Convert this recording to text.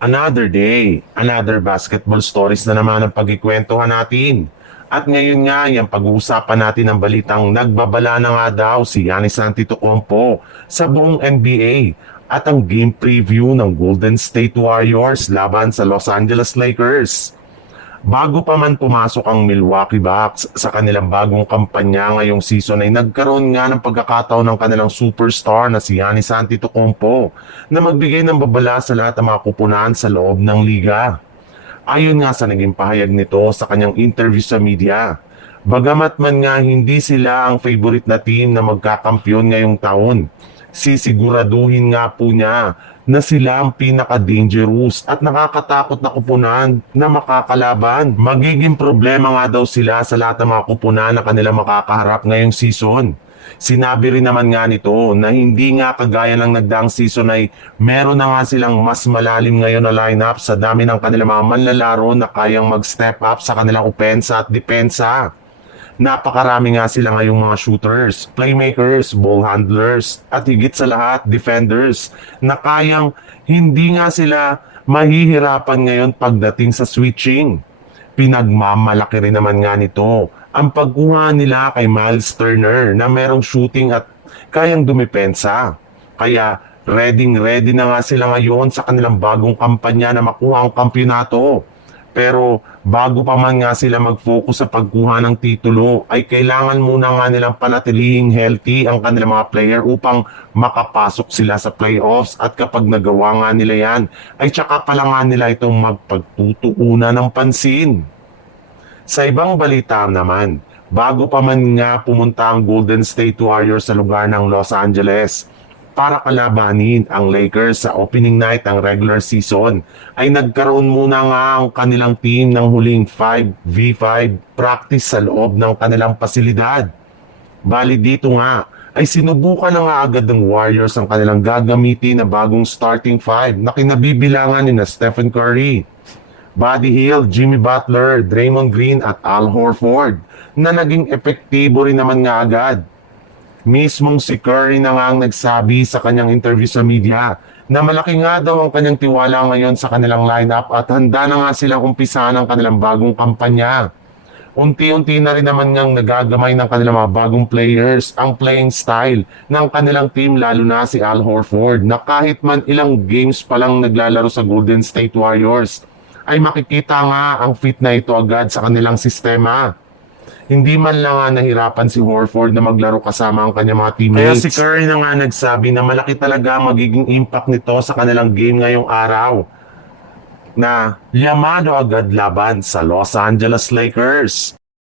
Another day, another basketball stories na naman ang pagkikwentuhan natin. At ngayon nga, yung pag-uusapan natin ang balitang nagbabala na nga daw si Giannis Antetokounmpo sa buong NBA at ang game preview ng Golden State Warriors laban sa Los Angeles Lakers. Bago pa man pumasok ang Milwaukee Bucks sa kanilang bagong kampanya ngayong season ay nagkaroon nga ng pagkakataon ng kanilang superstar na si Giannis Antetokounmpo na magbigay ng babala sa lahat ng mga kupunan sa loob ng liga. Ayon nga sa naging pahayag nito sa kanyang interview sa media, bagamat man nga hindi sila ang favorite na team na magkakampyon ngayong taon, sisiguraduhin nga po niya na sila ang pinaka-dangerous at nakakatakot na kupunan na makakalaban. Magiging problema nga daw sila sa lahat ng mga kupunan na kanila makakaharap ngayong season. Sinabi rin naman nga nito na hindi nga kagaya ng nagdaang season ay meron na nga silang mas malalim ngayon na lineup sa dami ng kanilang mga manlalaro na kayang mag-step up sa kanilang opensa at depensa. Napakarami nga sila ngayong mga shooters, playmakers, ball handlers, at higit sa lahat, defenders, na kayang hindi nga sila mahihirapan ngayon pagdating sa switching. Pinagmamalaki rin naman nga nito ang pagkuha nila kay Miles Turner na merong shooting at kayang dumepensa. Kaya ready na nga sila ngayon sa kanilang bagong kampanya na makuha ang kampyonato. Pero bago pa man nga sila mag-focus sa pagkuha ng titulo, ay kailangan muna nga nilang panatilihing healthy ang kanilang mga player upang makapasok sila sa playoffs. At kapag nagawa nga nila yan, ay tsaka pala nga nila itong magpagtutuunan ng pansin. Sa ibang balita naman, bago pa man nga pumunta ang Golden State Warriors sa lugar ng Los Angeles para kalabanin ang Lakers sa opening night ng regular season, ay nagkaroon muna nga ang kanilang team ng huling 5v5 practice sa loob ng kanilang pasilidad. Bali dito nga, ay sinubukan na nga agad ng Warriors ang kanilang gagamitin na bagong starting 5 na kinabibilangan ni Stephen Curry, Buddy Hield, Jimmy Butler, Draymond Green at Al Horford na naging epektibo rin naman nga agad. Mismong si Curry na nga ang nagsabi sa kanyang interview sa media na malaki nga daw ang kanyang tiwala ngayon sa kanilang lineup at handa na nga silang umpisahan ang kanilang bagong kampanya. Unti-unti na rin naman ngang nagagamay ng kanilang mga bagong players ang playing style ng kanilang team, lalo na si Al Horford na kahit man ilang games pa lang naglalaro sa Golden State Warriors ay makikita nga ang fit na ito agad sa kanilang sistema. Hindi man lang nga nahirapan si Horford na maglaro kasama ang kanyang mga teammates. Kaya si Curry na nga nagsabi na malaki talaga magiging impact nito sa kanilang game ngayong araw na yamado agad laban sa Los Angeles Lakers.